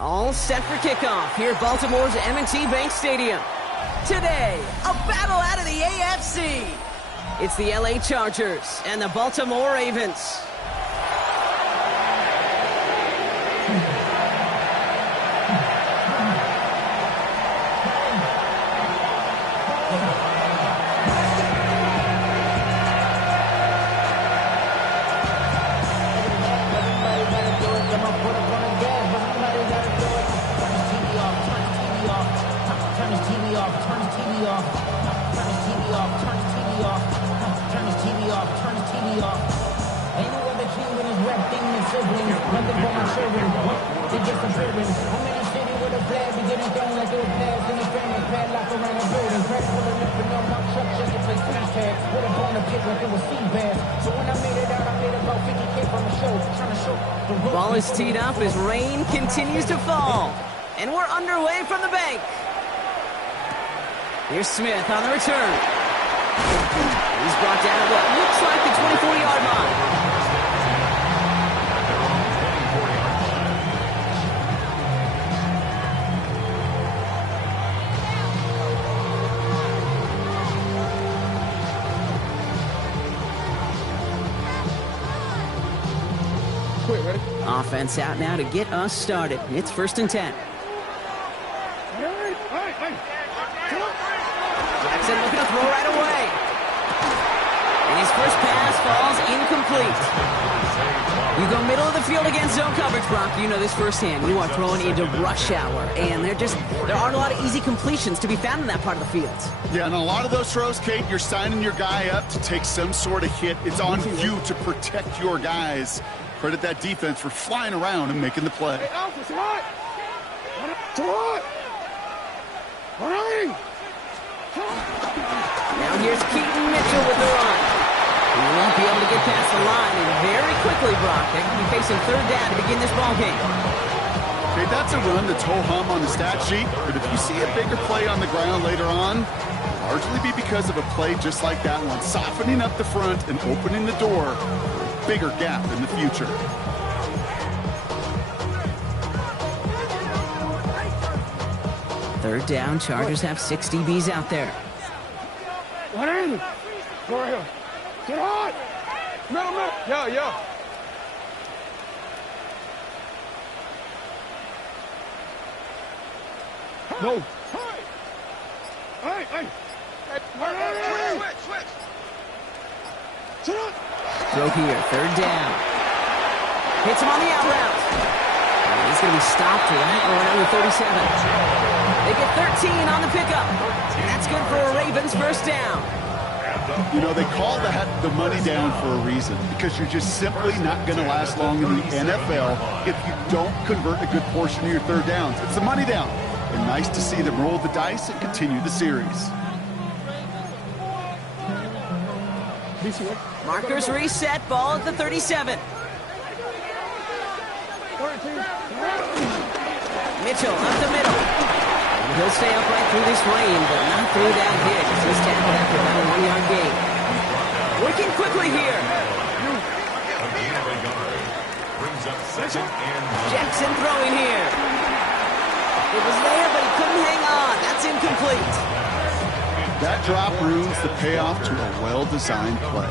All set for kickoff here at Baltimore's M&T Bank Stadium. Today, a battle out of the AFC. It's the LA Chargers and the Baltimore Ravens. Ball is teed up as rain continues to fall. And we're underway from the bank. Here's Smith on the return. He's brought down at what looks like the 24-yard line. Offense out now to get us started. It's 1st and 10. Jackson looking to throw right away. And his first pass falls incomplete. You go middle of the field against zone coverage, Brock. You know this firsthand. You are throwing into rush hour. And there aren't a lot of easy completions to be found in that part of the field. Yeah, and a lot of those throws, Kate, you're signing your guy up to take some sort of hit. It's on you to protect your guys. Credit that defense for flying around and making the play. Now here's Keaton Mitchell with the run. He won't be able to get past the line, and very quickly, Brock, they're going to be facing 3rd down to begin this ball game. Okay, that's a run that's ho-hum on the stat sheet, but if you see a bigger play on the ground later on, it'll largely be because of a play just like that one, softening up the front and opening the door. Bigger gap in the future. Third down, Chargers have 6 DBs out there. Get hot! Middle. Yeah. No. Hey. Switch. Throw here, 3rd down. Hits him on the out route. He's going to be stopped right around the 37. They get 13 on the pickup. And that's good for a Ravens 1st down. You know, they call that the money down for a reason, because you're just simply not going to last long in the NFL if you don't convert a good portion of your 3rd downs. It's the money down. And nice to see them roll the dice and continue the series. Markers reset, ball at the 37. Mitchell up the middle. And he'll stay upright through this rain, but not through that hit. He's tackled after about a 1-yard gain. Working quickly here. Jackson throwing here. It was there, but he couldn't hang on. That's incomplete. That drop ruins the payoff to a well-designed play.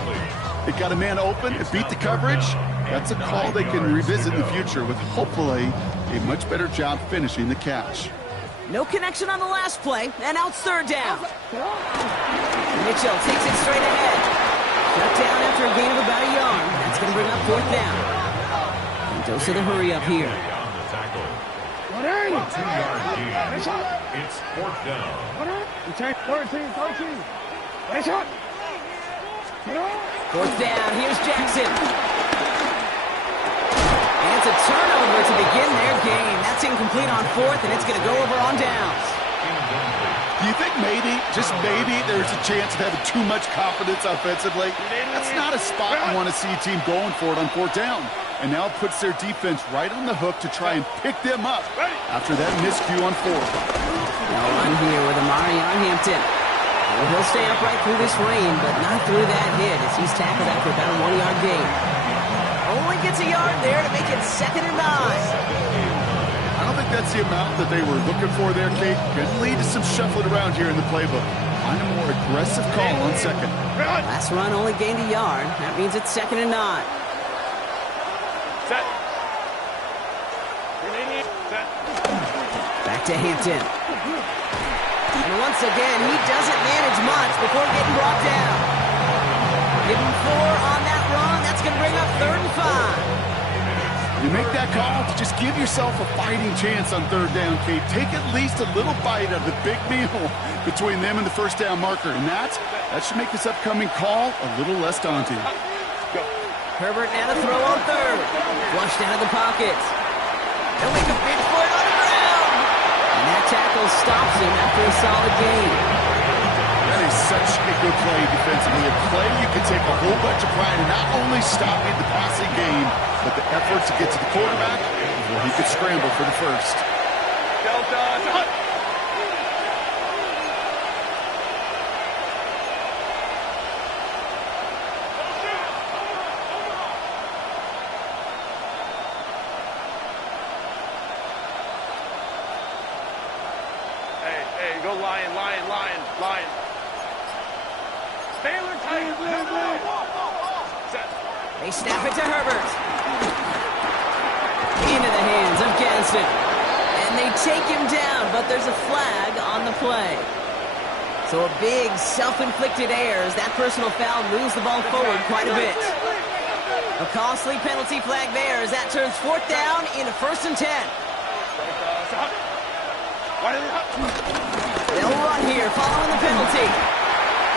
It got a man open, it beat the coverage. That's a call they can revisit in the future with hopefully a much better job finishing the catch. No connection on the last play, and now it's 3rd down. Mitchell takes it straight ahead. Shut down after a gain of about a yard. That's going to bring up 4th down. And dose of the hurry up here. 2-yard gain. It's 4th down. 13. 4th down, here's Jackson. And it's a turnover to begin their game. That's incomplete on 4th, and it's going to go over on downs. Do you think maybe, just maybe, there's a chance of having too much confidence offensively? That's not a spot you want to see a team going for it on 4th down. And now it puts their defense right on the hook to try and pick them up after that miscue on 4th. Now on here with Omarion Hampton. And he'll stay upright through this rain, but not through that hit as he's tackled after about a 1-yard gain. Only gets a yard there to make it 2nd and 9. I don't think like that's the amount that they were looking for there, Kate. Could lead to some shuffling around here in the playbook. Find a more aggressive call on second. Last run only gained a yard. That means it's 2nd and 9. Set. Back to Hampton. And once again, he doesn't manage much before getting brought down. Give him 4 on that run. That's going to bring up 3rd and 5. You make that call to just give yourself a fighting chance on 3rd down, Kate. Take at least a little bite of the big meal between them and the 1st down marker. And that should make this upcoming call a little less daunting. Herbert now to throw on 3rd. Flushed out of the pocket. They'll make a bid for it on the ground. And that tackle stops him after a solid gain. That is such a good play defensively. A play you can take a whole bunch of pride in not only stopping the passing game, but the effort to get to the quarterback before he could scramble for the 1st. Delta. Hey, go Lion. Baylor Titans. They snap it to Herbert. Into the hands of Gadsden. And they take him down, but there's a flag on the play. So a big self-inflicted error as that personal foul moves the ball forward quite a bit. A costly penalty flag there as that turns 4th down into 1st and 10. They'll run here following the penalty.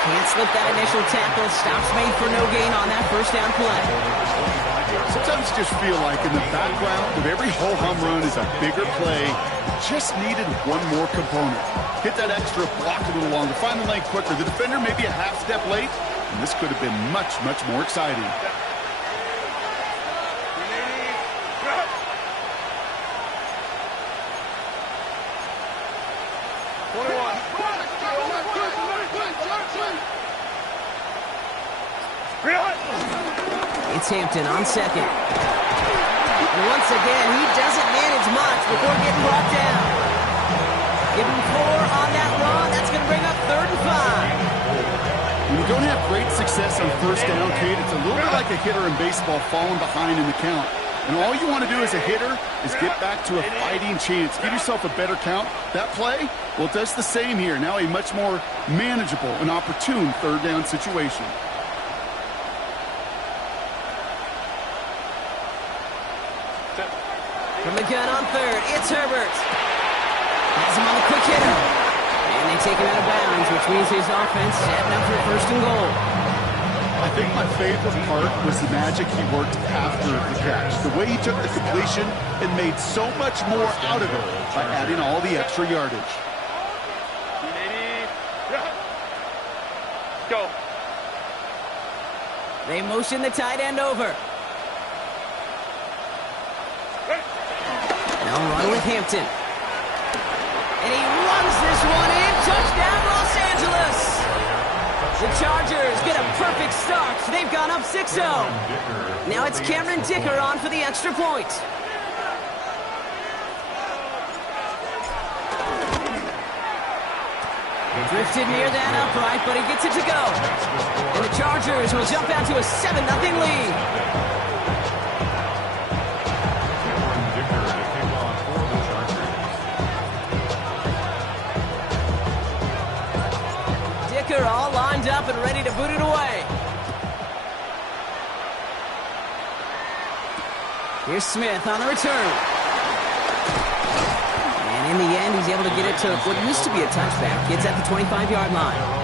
Can't slip that initial tackle. Stops made for no gain on that 1st down play. Sometimes you just feel like in the background of every ho-hum run is a bigger play. Just needed one more component. Hit that extra block a little longer. Find the lane quicker. The defender may be a half step late, and this could have been much, much more exciting. It's Hampton on 2nd. And once again, he doesn't manage much before getting brought down. Give him 4 on that run. That's going to bring up 3rd and 5. When you don't have great success on 1st down, Kate, it's a little bit like a hitter in baseball falling behind in the count. And all you want to do as a hitter is get back to a fighting chance. Give yourself a better count. That play, well, it does the same here. Now a much more manageable and opportune 3rd down situation. From the gun on 3rd, it's Herbert. Has him on the quick hitter. And they take him out of bounds, which means his offense setting up for 1st and goal. I think my favorite part was the magic he worked after the catch. The way he took the completion and made so much more out of it by adding all the extra yardage. Go. They motion the tight end over. Now run with Hampton. And he runs this one in. Touchdown, Los Angeles. The Chargers get a perfect start. They've gone up 6-0. Now it's Cameron Dicker on for the extra point. Drifted near that upright, but he gets it to go. And the Chargers will jump out to a 7-0 lead. All lined up and ready to boot it away. Here's Smith on the return. And in the end, he's able to get it to what used to be a touchback. It's at the 25-yard line.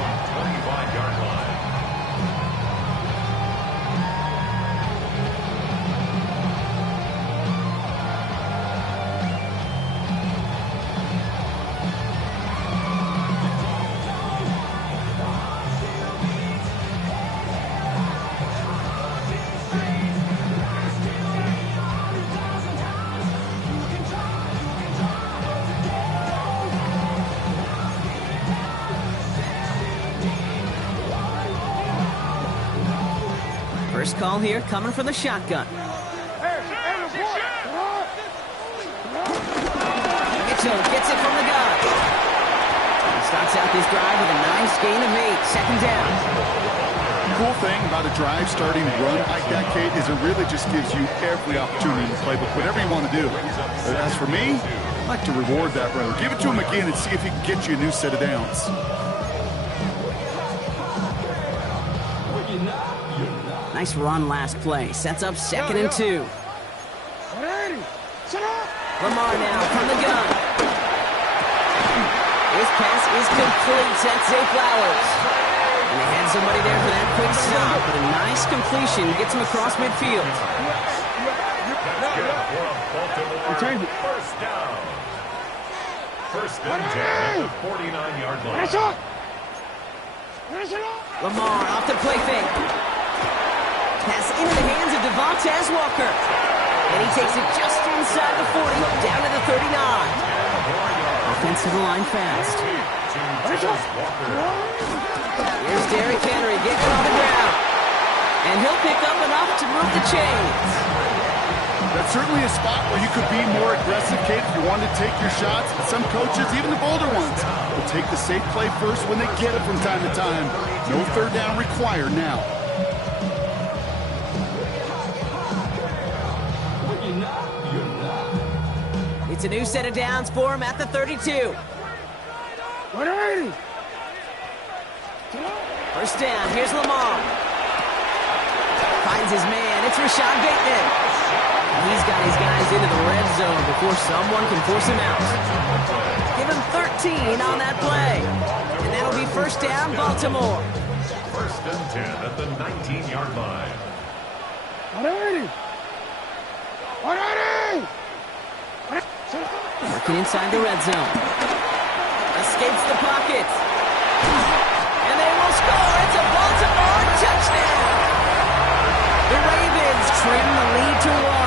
First call here coming from the shotgun. zone, gets it from the gun. He starts out this drive with a nice gain of 8, second down. Cool thing about a drive starting run like that, Kate, is it really just gives you every opportunity to play with whatever you want to do. But as for me, I like to reward that runner. Give it to him again and see if he can get you a new set of downs. Nice run last play. Sets up 2nd and 2. Lamar now from the gun. His pass is complete. That's Zay Flowers. And they had somebody there for that quick stop, but a nice completion gets him across midfield. First down. First and 10 at the 49-yard line. Lamar off the play fake. Pass into the hands of Devontae Walker. And he takes it just inside the 40, down to the 39. Offensive line fast. Here's Derrick Henry getting on the ground. And he'll pick up enough to move the chains. That's certainly a spot where you could be more aggressive, Kate, if you want to take your shots. Some coaches, even the bolder ones, will take the safe play first when they get it from time to time. No third down required now. It's a new set of downs for him at the 32. First down, here's Lamar. Finds his man, it's Rashad Bateman. He's got his guys into the red zone before someone can force him out. Give him 13 on that play. And that'll be first down, Baltimore. First and 10 at the 19-yard line. Working inside the red zone. Escapes the pocket. And they will score. It's a Baltimore touchdown. The Ravens trim the lead to 1.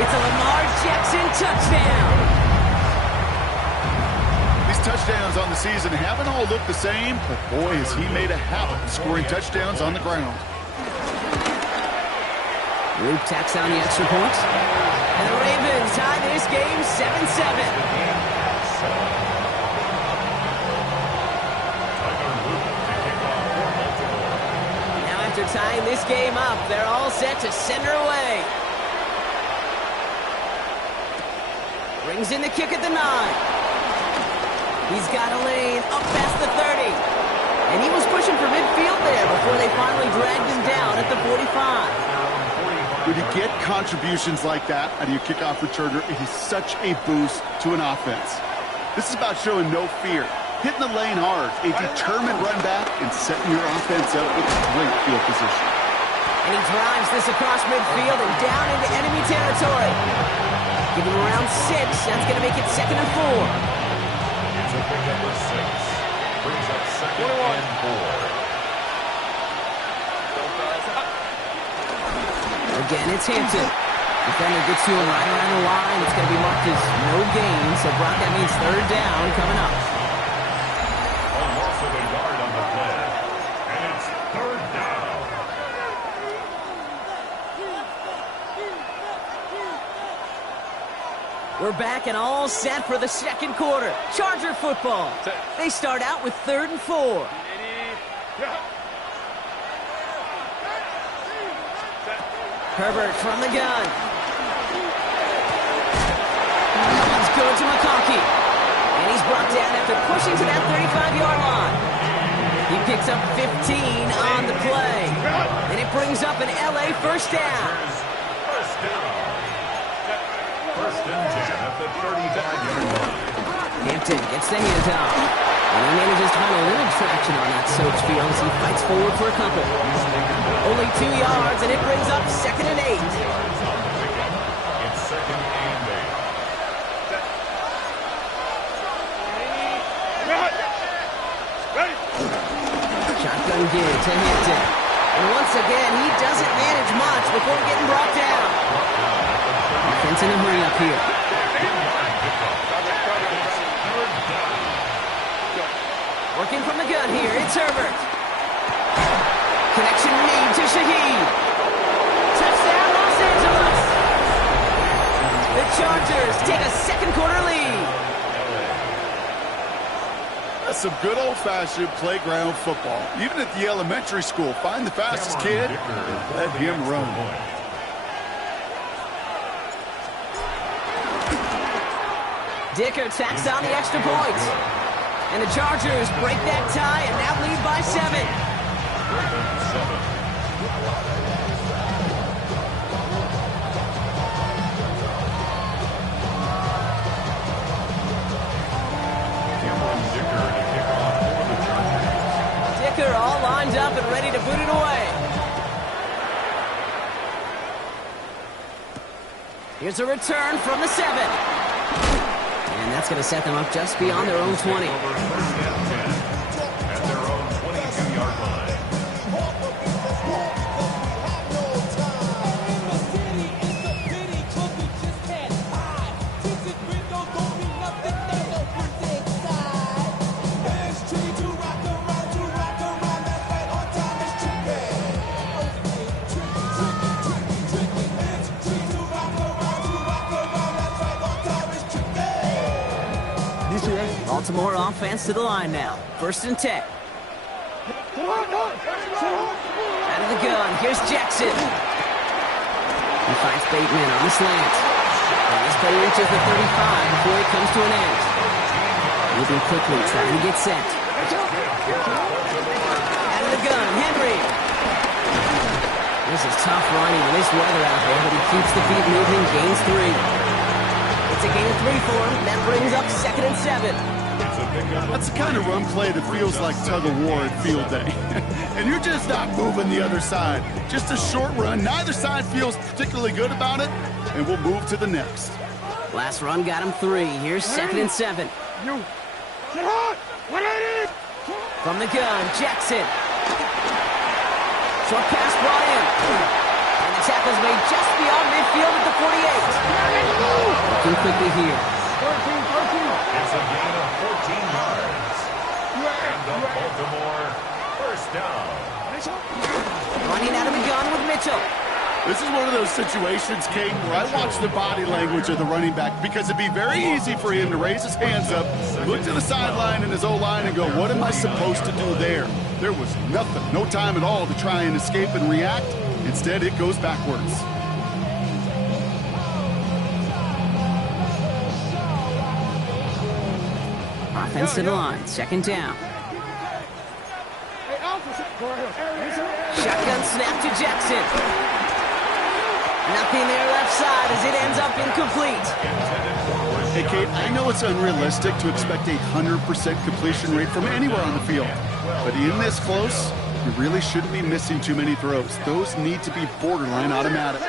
It's a Lamar Jackson touchdown. These touchdowns on the season haven't all looked the same, but boy, has he made a habit of scoring touchdowns on the ground. Luke tacks on the extra point. And the Ravens tie this game 7-7. After tying this game up, they're all set to send her away. Brings in the kick at the 9. He's got a lane up past the 30. And he was pushing for midfield there before they finally dragged him down at the 45. When you get contributions like that out of your kickoff returner, it is such a boost to an offense. This is about showing no fear. Hitting the lane hard, a determined run back, and setting your offense up with great field position. And he drives this across midfield and down into enemy territory. Give him around 6. That's going to make it 2nd and 4. It's a pick up of 6. Brings up 2nd and 4. Again, it's Hampton. Defender gets to him right around the line. It's going to be marked as no gain. So, Brock, that means 3rd down coming up. A yard on the play, and it's 3rd down. We're back and all set for the 2nd quarter. Charger football. They start out with 3rd and 4. Herbert from the gun. He's good to McConkey. And he's brought down after pushing to that 35-yard line. He picks up 15 on the play. And it brings up an LA first down. First down. First and 10 at the 35-yard line. Hampton gets the handoff. And he manages to find a little traction on that Soaps field as he fights forward for a couple. Only 2 yards, and it brings up 2nd and 8. It's 2nd and 8. Shotgun give to Hampton. And once again, he doesn't manage much before getting brought down. Offense in a hurry up here. Working from the gun here, it's Herbert. Connection made to Shaheed. Touchdown, Los Angeles. The Chargers take a 2nd quarter lead. some good old-fashioned playground football. Even at the elementary school, find the fastest kid and let him run. Dicker tacks on the extra point. And the Chargers break that tie and now lead by 7. Dicker all lined up and ready to boot it away. Here's a return from the 7. And that's going to set them up just beyond their own 20. At their own 22-yard line. Baltimore offense to the line now. 1st and 10. Out of the gun, here's Jackson. He finds Bateman on the slant. And this play reaches the 35 before it comes to an end. Moving quickly, trying to get set. Out of the gun, Henry. This is tough running with this weather out there, but he keeps the feet moving, gains 3. It's a gain of 3 for him. That brings up 2nd and 7. That's the kind of run play that feels like tug-of-war at field day. And you're just not moving the other side. Just a short run. Neither side feels particularly good about it, and we'll move to the next. Last run got him 3. Here's 2nd and 7. From the gun, Jackson. Short pass brought in. And the tackle's made just beyond midfield at the 48. Looking quickly here. It's a gain of 14 yards. And the Baltimore 1st down. Running out of the gun with Mitchell. This is one of those situations, Kate, where I watch the body language of the running back because it'd be very easy for him to raise his hands up, look to the sideline in his O-line and go, what am I supposed to do there? There was nothing, no time at all to try and escape and react. Instead, it goes backwards. Offense to the line, 2nd down. Shotgun snap to Jackson. Nothing there left side as it ends up incomplete. Hey, Kate, I know it's unrealistic to expect a 100% completion rate from anywhere on the field. But in this close, you really shouldn't be missing too many throws. Those need to be borderline automatic.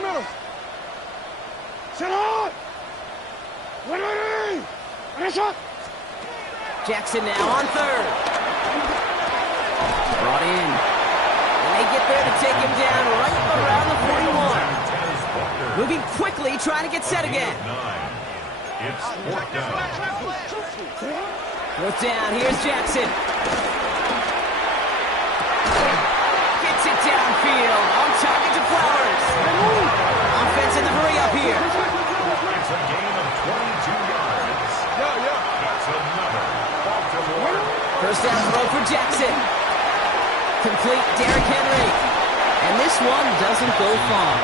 Middle. Sit on! Jackson now on 3rd. Brought in. And they get there to take him down right around the 41. Moving quickly, trying to get set again. It's 4th down. 4th down, here's Jackson. Gets it downfield, on target to Flowers. Offense in the hurry up here. It's a gain of 22 yards. That's another Baltimore. 1st down throw for Jackson. Complete Derrick Henry. And this one doesn't go far.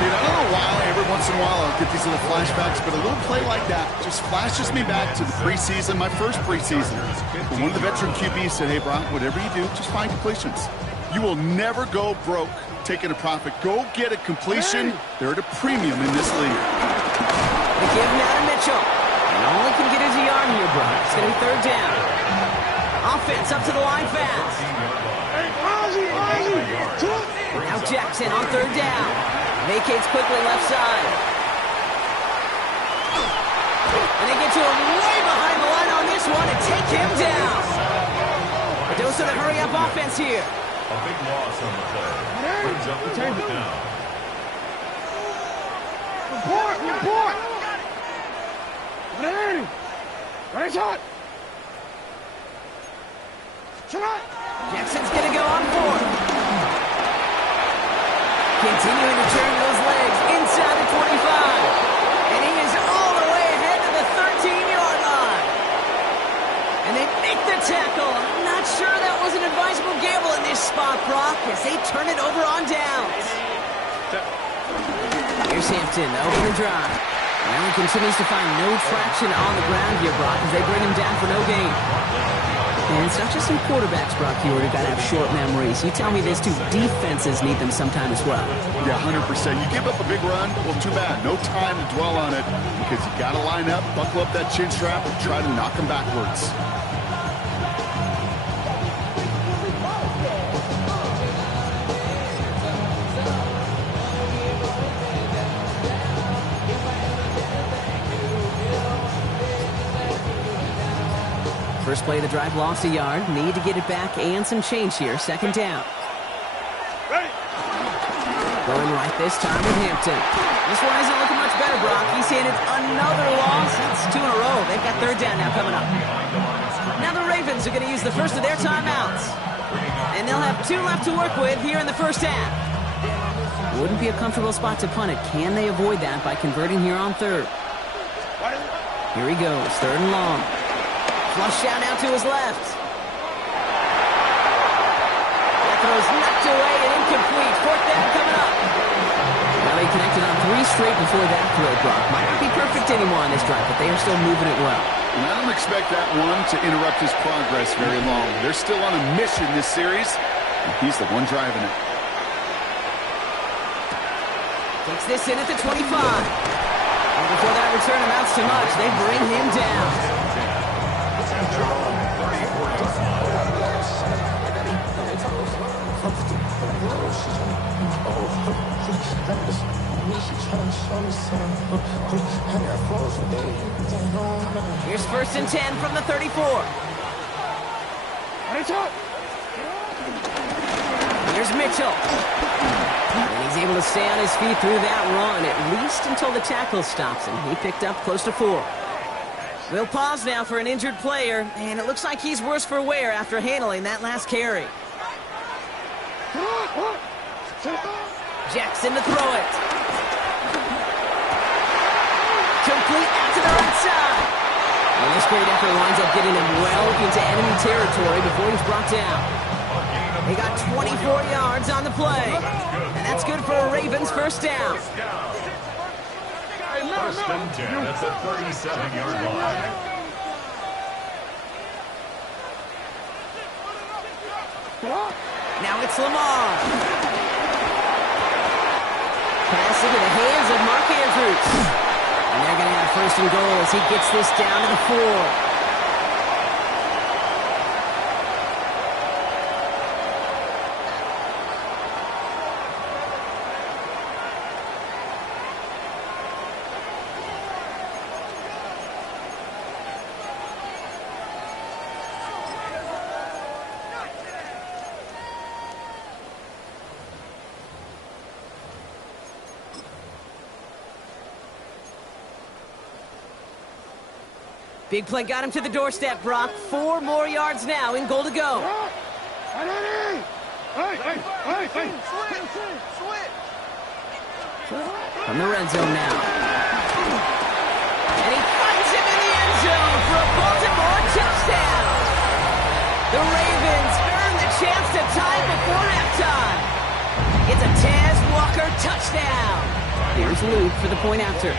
Dude, I don't know why every once in a while I'll get these little flashbacks, but a little play like that just flashes me back to the preseason, my first preseason. But one of the veteran QBs said, hey, Brock, whatever you do, just find completions. You will never go broke taking a profit. Go get a completion. They're at a premium in this league. They give now to Mitchell. And all he can get is a yard here, Brock. It's going to be 3rd down. Offense up to the line fast. Now Jackson on 3rd down. Vacates quickly left side. And they get to him way behind the line on this one and take him down. A dose of the hurry-up offense here. A big loss on the play. Brings up the 4th down. Report! Ready, shot! Jackson's going to go on 4th. Continuing to turn those legs inside the 25. And he is And they make the tackle. I'm not sure that was an advisable gamble in this spot, Brock, as they turn it over on downs. Here's Hampton, over the drive. Now he continues to find no traction on the ground here, Brock, as they bring him down for no gain. And it's not just some quarterbacks, Brock, you already got to have short memories. You tell me this too, defenses need them sometime as well. Yeah, 100%. You give up a big run, well, too bad. No time to dwell on it because you got to line up, buckle up that chin strap, and try to knock them backwards. First play of the drive, lost a yard. Need to get it back and some change here. Second down. Going right this time with Hampton. This one isn't looking much better, Brock. He's handed another loss. That's 2 in a row. They've got third down now coming up. Now the Ravens are going to use the first of their timeouts. And they'll have 2 left to work with here in the first half. Wouldn't be a comfortable spot to punt it. Can they avoid that by converting here on third? Here he goes, third and long. Flush down now to his left. That throw's knocked away and incomplete. Fourth down coming up. Now they connected on 3 straight before that throw, Brock. Might not be perfect anymore on this drive, but they are still moving it well. And I don't expect that one to interrupt his progress very long. They're still on a mission this series, and he's the one driving it. Takes this in at the 25. And before that return amounts to much, they bring him down. Here's first and 10 from the 34. Here's Mitchell. And he's able to stay on his feet through that run, at least until the tackle stops him. He picked up close to 4. We'll pause now for an injured player, and it looks like he's worse for wear after handling that last carry. Jackson to throw it. Complete out to the right side. And this great effort winds up getting him well into enemy territory before he's brought down. They got 24 yards on the play. And that's good for a Ravens first down. First and 10 at the 37-yard line. Now it's Lamar. Pass into the hands of Mark Andrews. And they're going to have first and goal as he gets this down to the 4. Big play got him to the doorstep, Brock. 4 more yards now in goal to go. From the red zone now. And he finds him in the end zone for a Baltimore touchdown. The Ravens earn the chance to tie before halftime. It's a Taz Walker touchdown. Here's Luke for the point after.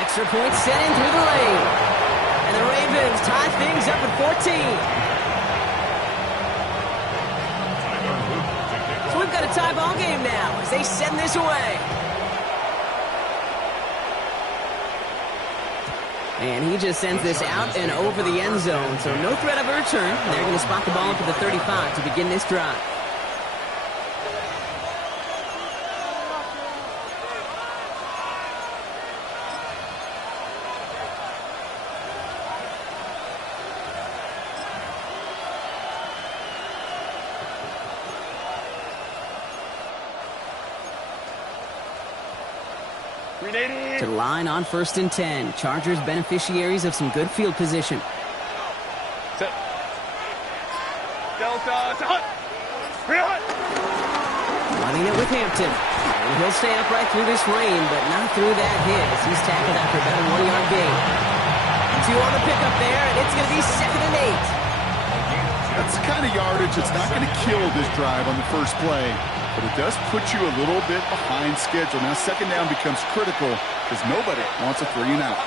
Extra point set in through the lane. And the Ravens tie things up at 14. So we've got a tie ball game now as they send this away. And he just sends this out and over the end zone. So no threat of a return. They're going to spot the ball up at the 35 to begin this drive. To the line on first and 10. Chargers beneficiaries of some good field position. Set. Delta to Hunt. Running it with Hampton. And he'll stay upright through this rain, but not through that hit as he's tackled after about a 1-yard gain. 2 on the pickup there, and it's going to be 2nd and 8. That's the kind of yardage that's not going to kill this drive on the first play, but it does put you a little bit behind schedule. Now 2nd down becomes critical because nobody wants a 3-and-out.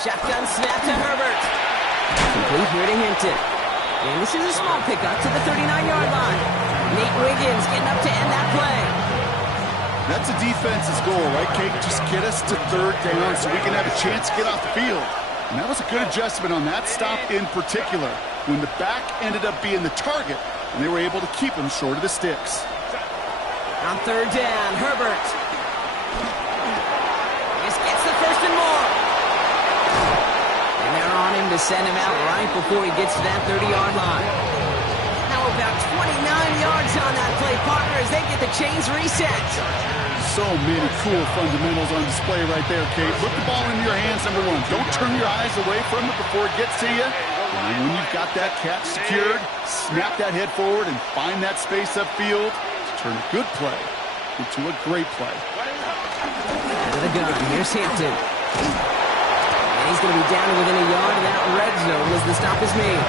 Shotgun snap to Herbert. Complete here to Hinton. And this is a small pickup to the 39-yard line. Nate Wiggins getting up to end that play. That's a defense's goal, right, Kate? Just get us to 3rd down so we can have a chance to get off the field. And that was a good adjustment on that stop in particular, when the back ended up being the target, and they were able to keep him short of the sticks. On 3rd down, Herbert. This gets the 1st and more. And they're on him to send him out right before he gets to that 30-yard line. Now about 29 yards on that play, partner, as they get the chains reset. So many cool fundamentals on display right there, Kate. Put the ball in your hands, number 1. Don't turn your eyes away from it before it gets to you. And when you've got that catch secured, snap that head forward and find that space upfield to turn a good play into a great play. Out of the gun, here's Hampton. And he's going to be down to within a yard of that red zone as the stop is made.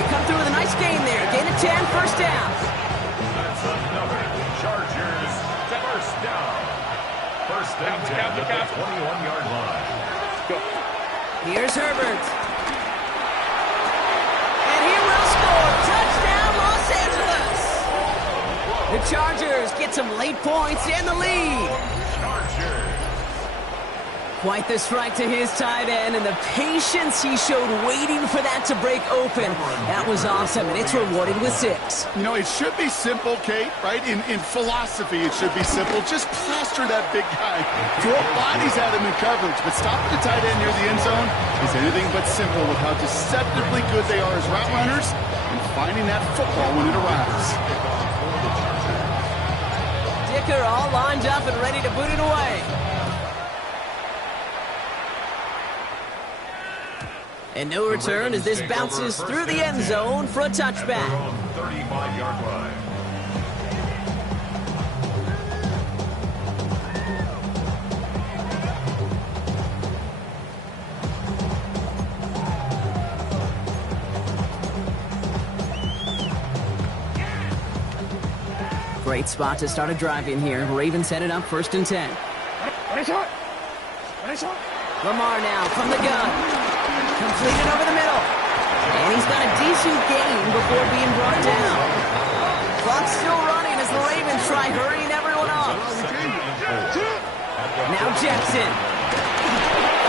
They come through with a nice gain there. Gain of 10, 1st down. That's another Chargers 1st down. 1st and 10 at the 21-yard line. Go. Here's Herbert. And he will score. Touchdown, Los Angeles. The Chargers get some late points in the lead. Chargers. Quite the strike to his tight end, and the patience he showed waiting for that to break open. That was awesome, and it's rewarded with 6. You know, it should be simple, Kate, right? In philosophy, it should be simple. Just plaster that big guy. Throw bodies at him in coverage, but stopping the tight end near the end zone is anything but simple with how deceptively good they are as route runners and finding that football when it arrives. Dicker all lined up and ready to boot it away. And no return as this bounces through the end zone for a touchback. 35-yard line. Great spot to start a drive in here. Ravens headed up 1st and 10. Lamar now from the gun. Completed over the middle. And he's got a decent gain before being brought down. Clock's still running as the Ravens try hurrying everyone up. Now Jackson.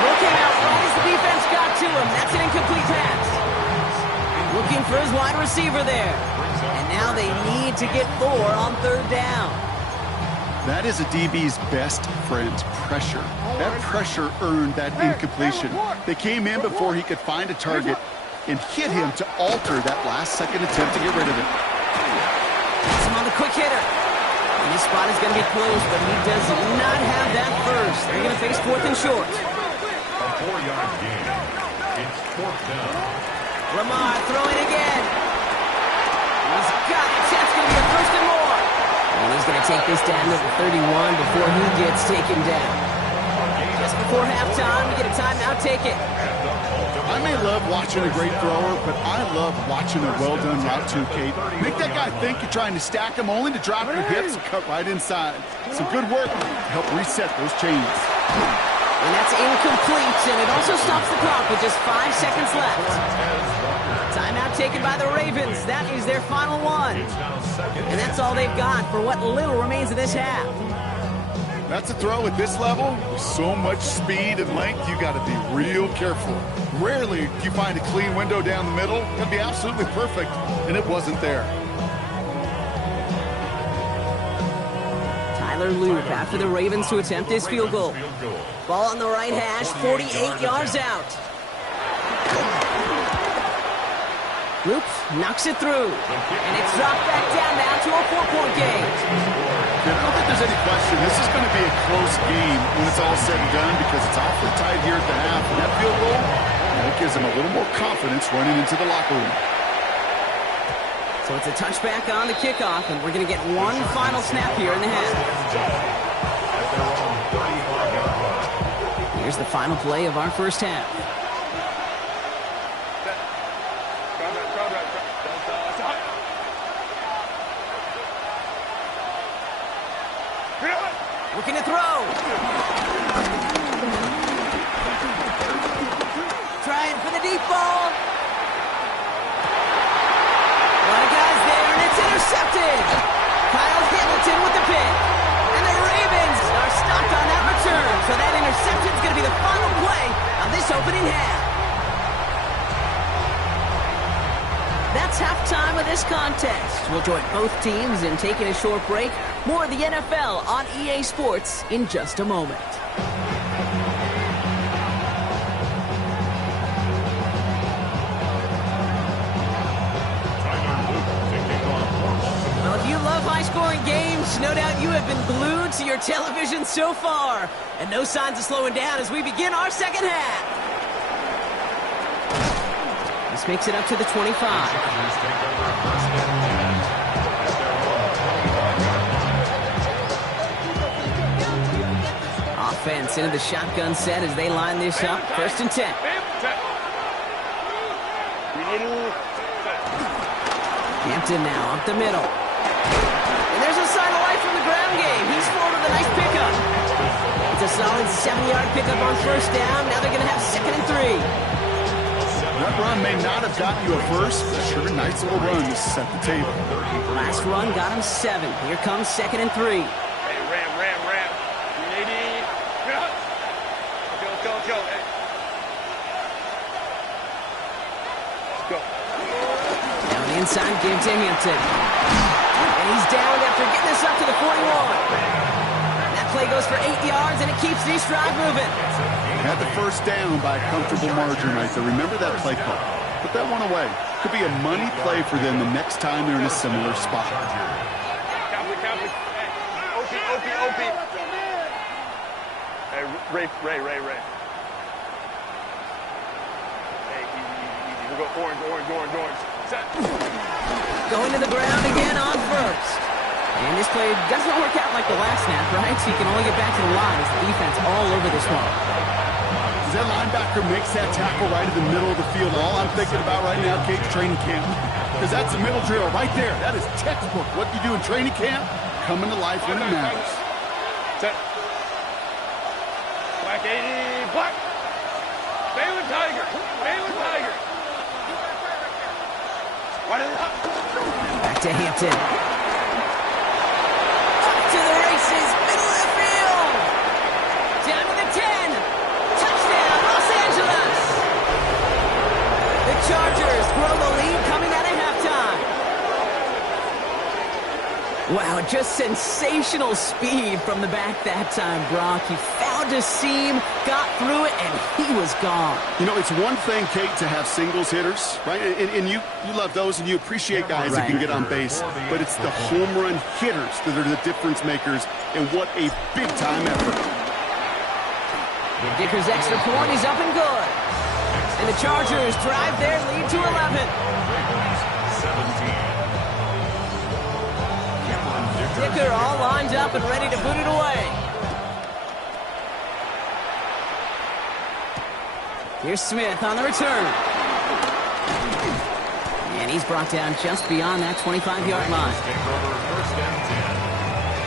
Looking out right as the defense got to him. That's an incomplete pass. Looking for his wide receiver there. And now they need to get 4 on 3rd down. That is a DB's best friend, pressure. That pressure earned that incompletion. They came in before he could find a target and hit him to alter that last-second attempt to get rid of it. That's him on the quick hitter. And this spot is going to be close, but he does not have that first. They're going to face 4th and short. A 4-yard gain. It's 4th down. Lamar throwing again. He's got it. That's going to be a 1st and more. And he's going to take this down to the 31 before he gets taken down. Just before halftime, we get a timeout, take it. I may love watching a great thrower, but I love watching a well-done route too, Kate. Make that guy think you're trying to stack him only to drop your hips and cut right inside. Some good work to help reset those chains. And that's incomplete, and it also stops the clock with just 5 seconds left. Timeout taken by the Ravens. That is their final one. And that's all they've got for what little remains of this half. That's a throw at this level. With so much speed and length, you got to be real careful. Rarely do you find a clean window down the middle. That'd be absolutely perfect, and it wasn't there. Tyler Loop after the Ravens to attempt this field goal. Ball on the right hash, 48 yards out. Loop knocks it through, and it's dropped back down now to a 4-point game. I don't think there's any question. This is going to be a close game when it's all said and done because it's awfully tight here at the half. And that field goal, that gives them a little more confidence running into the locker room. So it's a touchback on the kickoff, and we're going to get one final snap here in the half. Here's the final play of our first half. Looking to throw. Trying for the deep ball. A lot of guys there, and it's intercepted. Kyle Hamilton with the pick. And the Ravens are stopped on that return. So that interception is going to be the final play of this opening half. That's halftime of this contest. We'll join both teams in taking a short break. More of the NFL on EA Sports in just a moment. Well, if you love high-scoring games, no doubt you have been glued to your television so far. And no signs of slowing down as we begin our second half. This makes it up to the 25. Offense into the shotgun set as they line this up. 1st and 10. Hampton now up the middle. And there's a sign of life from the ground game. He's forward with a nice pickup. It's a solid 7-yard pickup on 1st down. Now they're going to have 2nd and 3. That run may not have gotten you a first, but sure, nice little run to set the table. Last run got him 7. Here comes 2nd and 3. Hey, ram. 380. Let's go. Hey. Let's go. Down the inside, give to Hampton. And he's down after getting this up to the 41. That play goes for 8 yards, and it keeps this drive moving. Had the 1st down by a comfortable margin right there. Remember that play call. Put that one away. Could be a money play for them the next time they're in a similar spot. Copy. Hey, OP. Hey, Ray. Hey, easy. We'll go orange. Set. Going to the ground again on 1st. And this play doesn't work out like the last snap, right? So you can only get back to the line as the defense all over this one. As that linebacker makes that tackle right in the middle of the field, all I'm thinking about right now, Kate's training camp. Because that's a middle drill right there. That is textbook. What you do in training camp, coming to life when it matters. Set. Black 80. Black. Balin Tiger. Back to Hampton. Up to the races, middle of the field. Down to the 10. Touchdown, Los Angeles. The Chargers grow the lead coming out of halftime. Wow, just sensational speed from the back that time, Brock. He found a seam, got through it, and he was gone. You know, it's one thing, Kate, to have singles hitters, right? And you love those, and you appreciate guys that can get on base. But it's the home run hitters that are the difference makers, and what a big-time effort. Dicker's extra point is up and good. And the Chargers drive their lead to 11. 17. Dicker all lined up and ready to boot it away. Here's Smith on the return. And he's brought down just beyond that 25-yard line. Take over 1st and 10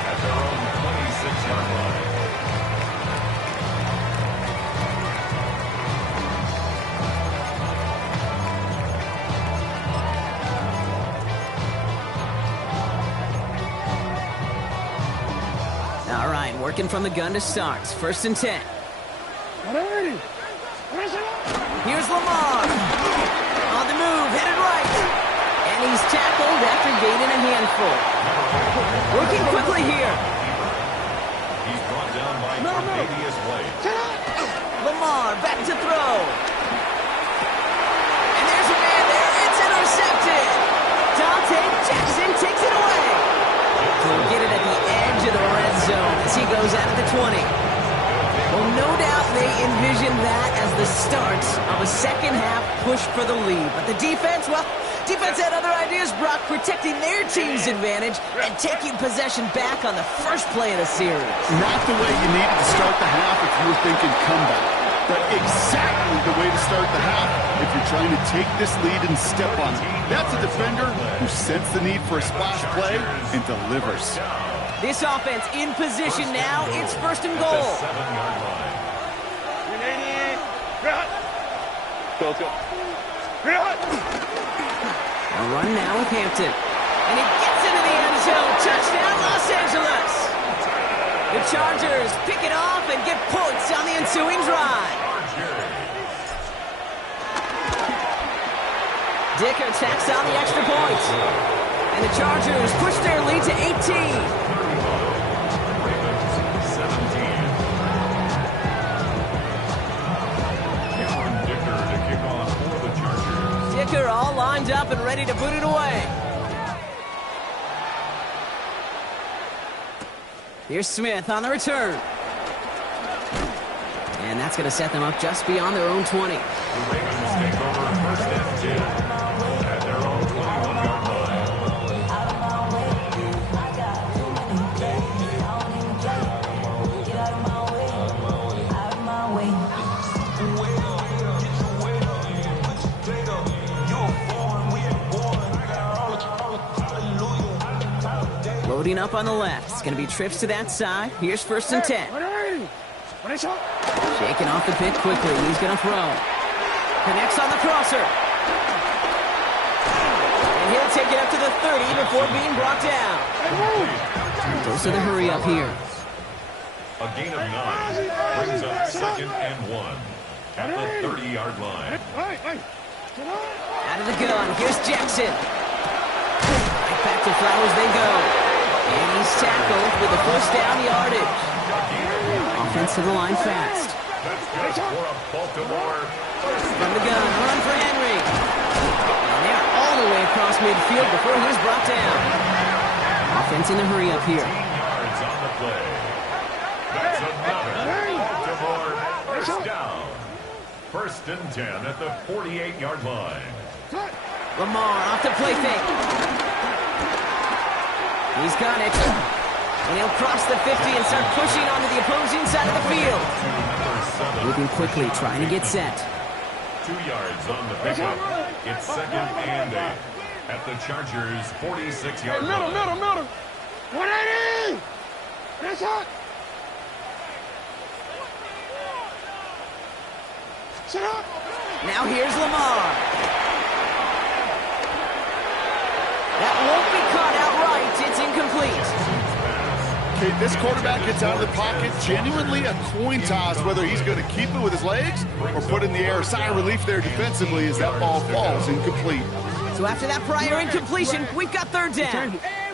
at their own 26-yard line. All right, working from the gun to start. 1st and 10. Here's Lamar. On the move, headed right. And he's tackled after gaining a handful. Working quickly here. He's brought down by Cornelius Wade. Lamar back to throw. And there's a man there. It's intercepted. Dante Jackson takes it away. He'll get it at the edge of the red zone as he goes out of the 20. Well, no doubt they envision that as the start of a second-half push for the lead. But the defense, well, defense had other ideas, Brock, protecting their team's advantage and taking possession back on the first play of the series. Not the way you needed to start the half if you were thinking comeback, but exactly the way to start the half if you're trying to take this lead and step on it. That's a defender who sensed the need for a splash play and delivers. This offense in position now. It's first and goal. 7-yard line. A run now with Hampton. And he gets into the end zone. Touchdown, Los Angeles. The Chargers pick it off and get points on the ensuing drive. Dicker tacks on the extra point. And the Chargers push their lead to 18. Dicker all lined up and ready to boot it away. Here's Smith on the return. And that's going to set them up just beyond their own 20. The Ravens take over first and 10 at their own 21-yard line. Loading up on the left. It's going to be trips to that side. Here's first and 10. Shaking off the pick quickly. He's going to throw. Connects on the crosser. And he'll take it up to the 30 before being brought down. Goes to the hurry up here. A gain of 9 brings up second and 1 at the 30-yard line. Out of the gun. Here's Jackson. Right back to Flowers they go. And he's tackled with the first down yardage. Offense to the line fast. That's good for a Baltimore. From the gun, run for Henry. And they're all the way across midfield before he's brought down. Offense in the hurry up here. 15 yards on the play. That's another Baltimore first down. First and 10 at the 48-yard line. Lamar off the play fake. He's got it. And he'll cross the 50 and start pushing onto the opposing side of the field. Moving quickly, trying to get set. 2 yards on the pickup. It's second and 8 at the Chargers' 46-yard line. Middle. 180! That's hot! Sit up! Now here's Lamar. That won't be caught outright. It's incomplete. Okay, this quarterback gets out of the pocket. Genuinely a coin toss whether he's going to keep it with his legs or put it in the air. Sigh of relief there defensively as that ball falls incomplete. So after that prior incompletion, we've got third down. Hey,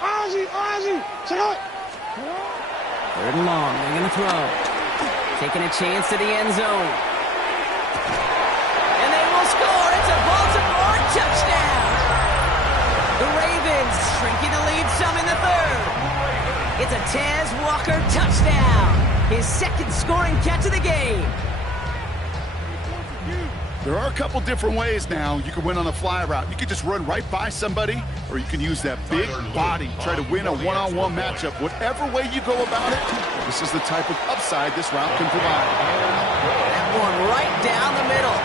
Ozzie, sit up! Third and long, they're going to throw. Taking a chance to the end zone. And they will score. It's a Baltimore touchdown. The Ravens shrinking the lead some in the third. It's a Tez Walker touchdown. His second scoring catch of the game. There are a couple different ways now you can win on a fly route. You can just run right by somebody, or you can use that big body, try to win a one-on-one matchup. Whatever way you go about it, this is the type of upside this route can provide. That one right down the middle.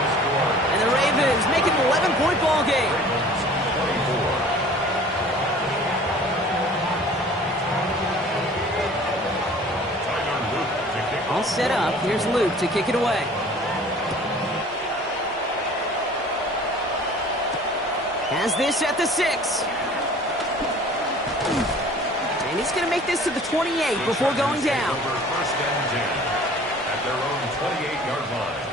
And the Ravens make it an 11-point ball game. All set up. Here's Luke to kick it away. Has this at the 6. And he's going to make this to the 28 before going down. First and 10 at their own 28-yard line.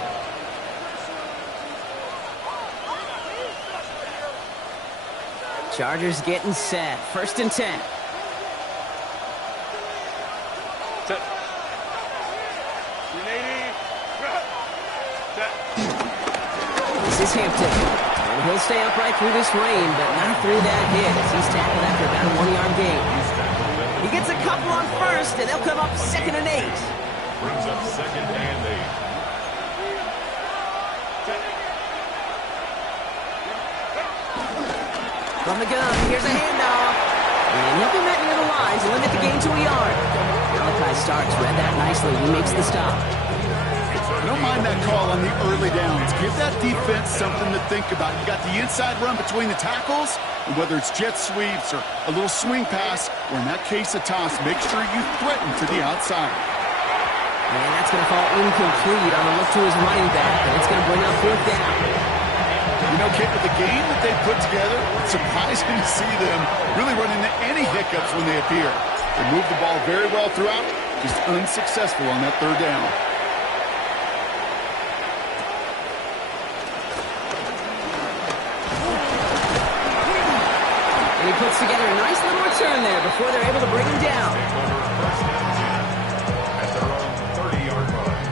Chargers getting set. First and 10. This is Hampton. And he'll stay upright through this rain, but not through that hit as he's tackled after about a 1-yard gain. He gets a couple on first, and they'll come up second and 8. Brings up second and 8. From the gun, here's a handoff. And he'll be met near the lines and limit the gain to a yard. Malachi Starks read that nicely. He makes the stop. I don't mind that call on the early downs. Give that defense something to think about. You got the inside run between the tackles, and whether it's jet sweeps or a little swing pass, or in that case, a toss, make sure you threaten to the outside. And that's going to fall incomplete on a look to his running back, and it's going to bring up 4th down. You know, Kate, with the game that they put together, it's surprising to see them really run into any hiccups when they appear. They move the ball very well throughout, just unsuccessful on that 3rd down. And he puts together a nice little return there before they're able to bring him down. At their own 30-yard line.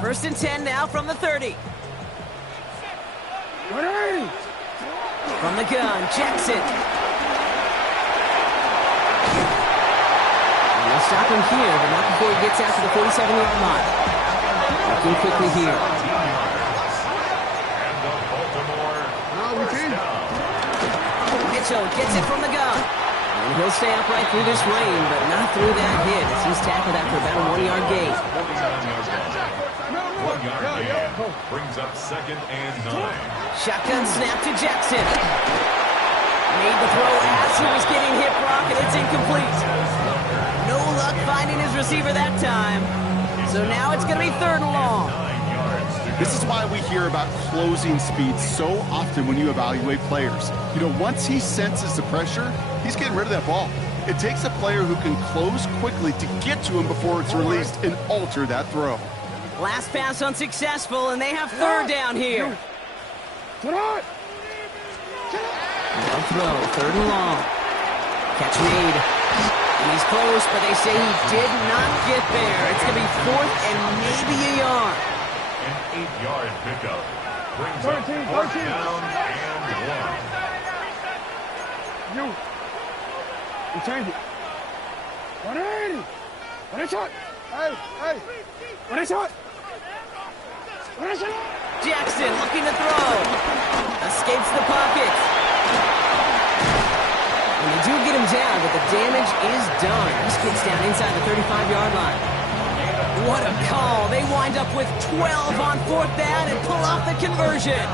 First and 10 now from the 30. From the gun, Jackson. They'll stop him here, but not before he gets out to the 47-yard line. Looking quickly here. And the Baltimore first down. Mitchell gets it from the gun. And he'll stay upright through this rain, but not through that hit as he's tackled after about a 1-yard gain. 1-yard gain brings up 2nd and 9. Shotgun snap to Jackson. Made the throw as he was getting hit, Brock, and it's incomplete. No luck finding his receiver that time. So now it's going to be 3rd and long. This is why we hear about closing speed so often when you evaluate players. You know, once he senses the pressure, he's getting rid of that ball. It takes a player who can close quickly to get to him before it's released and alter that throw. Last pass unsuccessful, and they have 3rd down here. No throw, 3rd and long. Catch made. And he's close, but they say he did not get there. It's going to be 4th and maybe a yard. An 8-yard pickup brings up 4th down and 1. You change it. 180. When it's hot. Hey. When it's hot. Jackson looking to throw. Escapes the pocket. And they do get him down, but the damage is done. This kid's down inside the 35-yard line. What a call. They wind up with 12 on 4th down and pull off the conversion.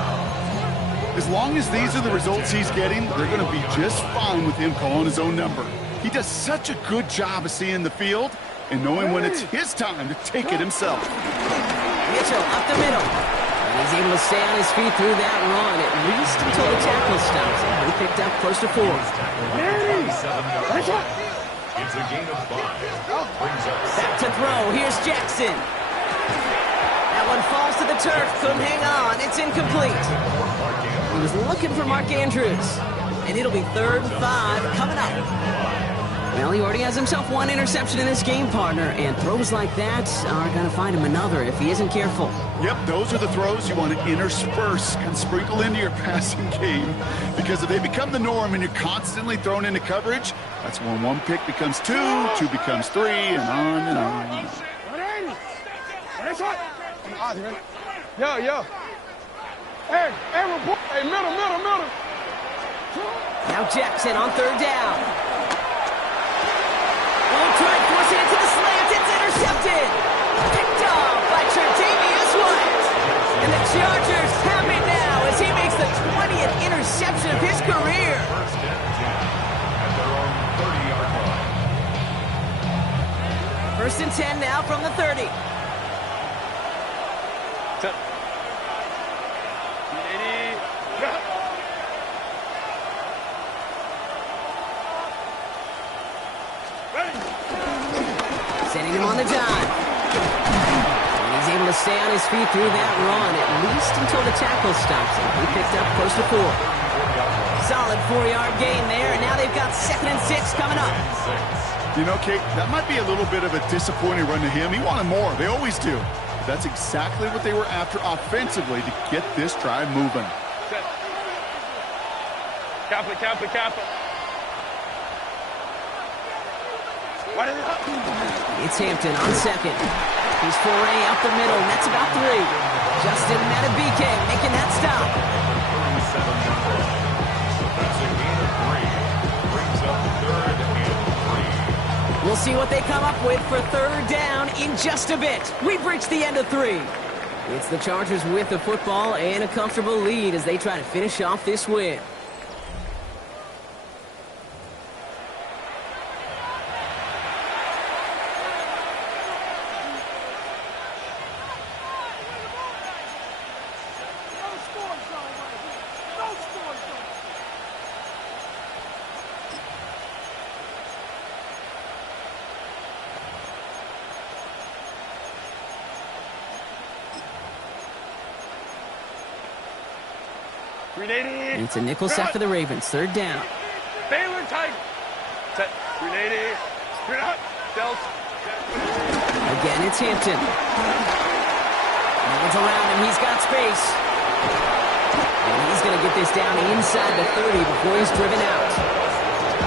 As long as these are the results he's getting, they're going to be just fine with him calling his own number. He does such a good job of seeing the field and knowing when it's his time to take it himself. Mitchell up the middle. And he's able to stay on his feet through that run, at least until the tackle stops him. He picked up close to 4. It's a gain of 5. Brings up Back to throw. Here's Jackson. That one falls to the turf. Couldn't hang on. It's incomplete. He was looking for Mark Andrews. And it'll be 3rd and 5 coming up. Well, he already has himself 1 interception in this game, partner, and throws like that are going to find him another if he isn't careful. Yep, those are the throws you want to intersperse and sprinkle into your passing game, because if they become the norm and you're constantly thrown into coverage, that's when 1 pick becomes 2, 2 becomes 3, and on and on. Yo. Hey, middle. Now Jackson on 3rd down. Tried forcing it to the slant. It's intercepted. Picked off by Tre'Davious White. And the Chargers have it now as he makes the 20th interception of his career. 1st and 10 at their own 30-yard line. 1st and 10 now from the 30. Setting him on the dime. And he's able to stay on his feet through that run, at least until the tackle stops him. He picked up close to 4. Solid 4-yard gain there, and now they've got 2nd and 6 coming up. You know, Kate, that might be a little bit of a disappointing run to him. He wanted more. They always do. But that's exactly what they were after offensively to get this drive moving. Kappa. It's Hampton on 2nd. He's foray up the middle, and that's about 3. Justin Matabike making that stop. That's a gain of 3. see what they come up with for third down in just a bit. We've reached the end of 3. It's the Chargers with the football and a comfortable lead as they try to finish off this win. It's a nickel set for the Ravens. Third down. Baylor tight. Set. 380. 3 out. Dells. Again, it's Hampton. Man's around him. He's got space. And he's going to get this down inside the 30 before he's driven out.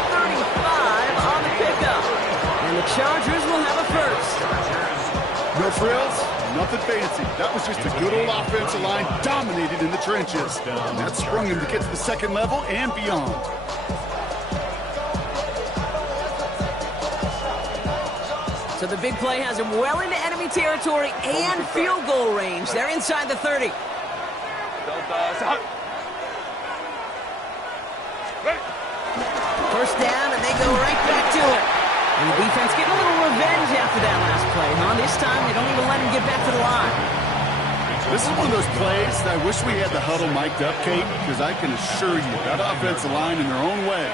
35 on the pickup. And the Chargers will have a first. No frills, nothing fancy. That was just a good old offensive line dominated in the trenches. And that sprung him to get to the second level and beyond. So the big play has him well into enemy territory and field goal range. They're inside the 30. First down, and they go right back to it. And the defense getting a little revenge after that last play, huh? This time, they don't even let him get back to the line. This is one of those plays that I wish we had the huddle mic'd up, Kate, because I can assure you that offensive line in their own way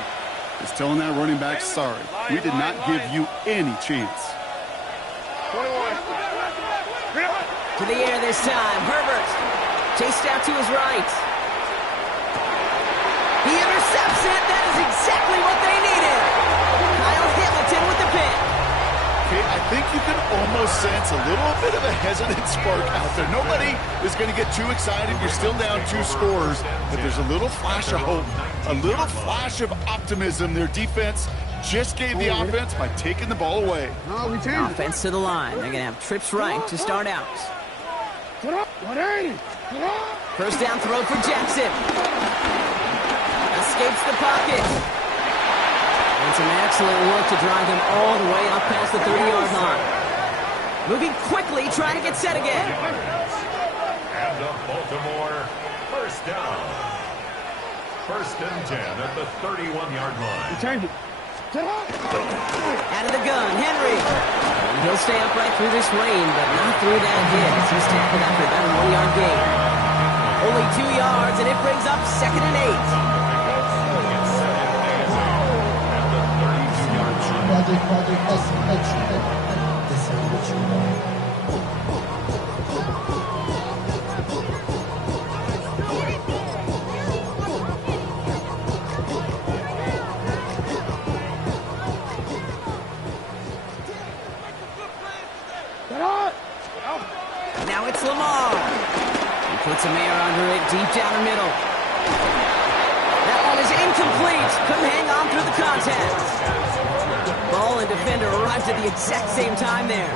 is telling that running back, sorry, we did not give you any chance. 21. To the air this time. Herbert chased out to his right. He intercepts it. That is exactly what they needed. Kyle Hamilton with the pick. Okay, I think you can almost sense a little bit of a hesitant spark out there. Nobody is going to get too excited. You're still down 2 scores, but there's a little flash of hope, a little flash of optimism. Their defense just gave the offense by taking the ball away. Offense to the line. They're going to have trips right to start out. 180. First down throw for Jackson. Escapes the pocket. And some excellent work to drive them all the way up past the 30-yard line. Moving quickly, trying to get set again. And the Baltimore first down. First and 10 at the 31-yard line. Out of the gun, Henry. And he'll stay upright through this rain, but not through that hit. He's tackled after about a 1-yard gain. Only 2 yards, and it brings up 2nd and 8. Now it's Lamar. He puts a man under it deep down the middle. That one is incomplete. Couldn't hang on through the contact. Ball and defender arrived at the exact same time there.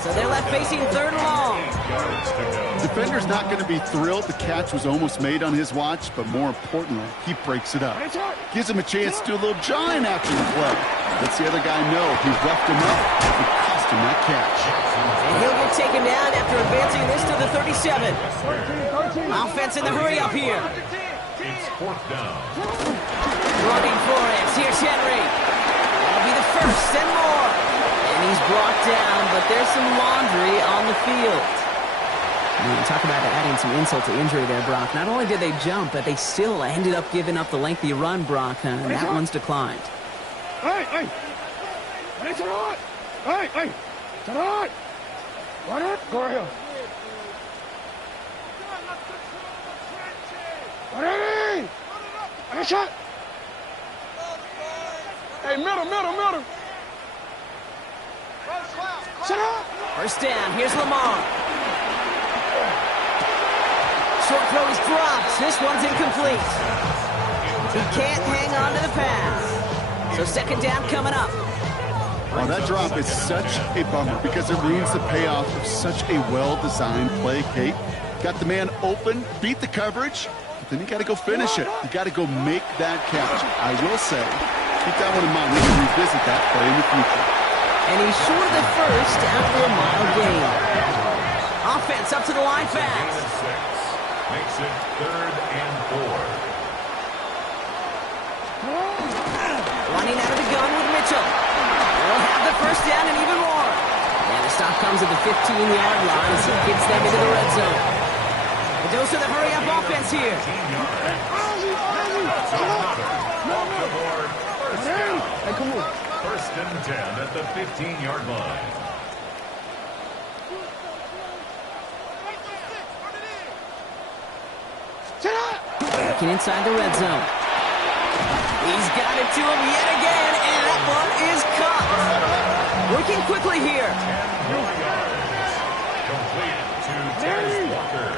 So they're left facing 3rd and long. Defender's not going to be thrilled the catch was almost made on his watch, but more importantly, he breaks it up. Gives him a chance to do a little giant action play. Lets the other guy know he roughed him up and cost him that catch. And he'll get taken down after advancing this to the 37. Offense in the hurry up here. It's 4th down. Running for it. Here's Henry. That'll be the first and more. And he's brought down, but there's some laundry on the field. Talk about adding some insult to injury there, Brock. Not only did they jump, but they still ended up giving up the lengthy run, Brock, and that one's declined. Hey! Go ahead. 180! Nice shot! Hey, middle! Shut up! First down, here's Lamar. Short throw is dropped. This one's incomplete. He can't hang on to the pass. So 2nd down coming up. Well, that drop is such a bummer because it ruins the payoff of such a well-designed play, Kate. Got the man open, beat the coverage, but then you got to go finish it. You got to go make that catch. I will say, keep that one in mind. We can revisit that play in the future. And he's short of the first after a mile gain. Offense up to the line fast. Makes it 3rd and 4. Running out of the gun with Mitchell. They'll have the first down and even more. And the stop comes at the 15-yard line as he gets them into the red zone. A dose of the hurry-up offense here. First and 10 at the 15-yard line. Looking inside the red zone. He's got it to him yet again, and that one is caught. Working quickly here. 10 yards. Complete to Tez Walker.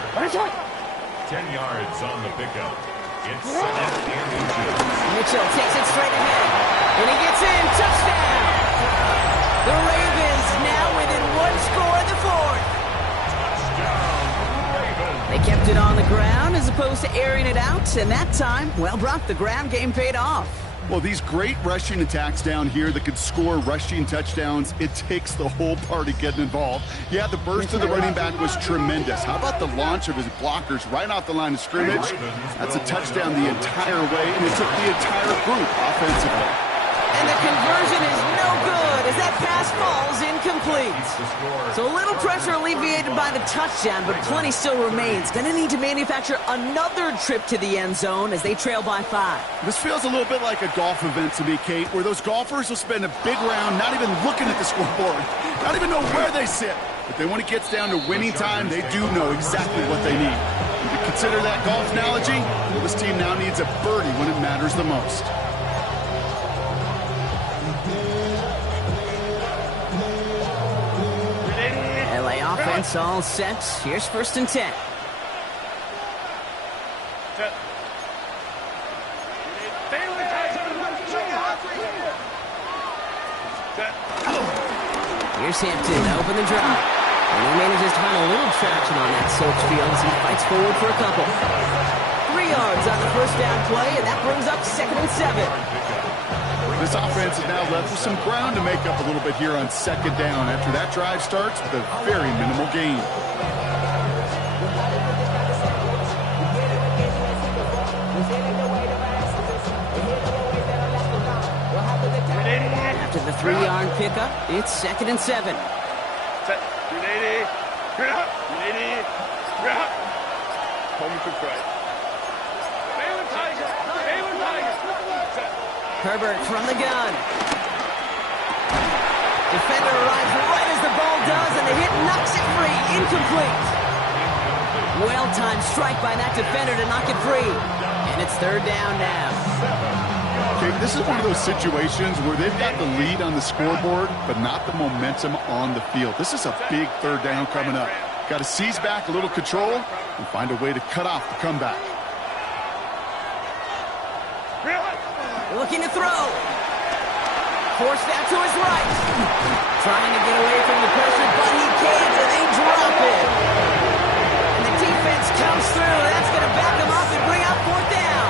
10 yards on the pickup. It's 2nd and inches. Mitchell takes it straight ahead, and he gets in. Touchdown! The Ravens now within one score in the 4th. They kept it on the ground as opposed to airing it out, and that time, well, Brock, the ground game paid off. Well, these great rushing attacks down here that could score rushing touchdowns, it takes the whole party getting involved. Yeah, the burst of the running back was tremendous. How about the launch of his blockers right off the line of scrimmage? That's a touchdown the entire way, and it took the entire group offensively. And the conversion is no good as that pass falls incomplete. So a little pressure alleviated by the touchdown, but plenty still remains. Going to need to manufacture another trip to the end zone as they trail by 5. This feels a little bit like a golf event to me, Kate, where those golfers will spend a big round not even looking at the scoreboard, not even know where they sit. But then when it gets down to winning time, they do know exactly what they need. And to consider that golf analogy, well, this team now needs a birdie when it matters the most. Offense all set. Here's 1st and 10. Here's Hampton, open the drive. And he manages to find a little traction on that search field as he fights forward for a couple. 3 yards on the first down play, and that brings up 2nd and 7. This offense is now left with some ground to make up a little bit here on 2nd down after that drive starts with a very minimal gain. After the 3-yard pickup, it's 2nd and 7. Herbert from the gun. Defender arrives right as the ball does, and the hit knocks it free. Incomplete. Well-timed strike by that defender to knock it free. And it's 3rd down now. Okay, this is one of those situations where they've got the lead on the scoreboard, but not the momentum on the field. This is a big 3rd down coming up. Got to seize back a little control and find a way to cut off the comeback. Looking to throw. Forced out to his right. Trying to get away from the pressure, but he can't, and they drop it. And the defense comes through. That's going to back them up and bring up 4th down.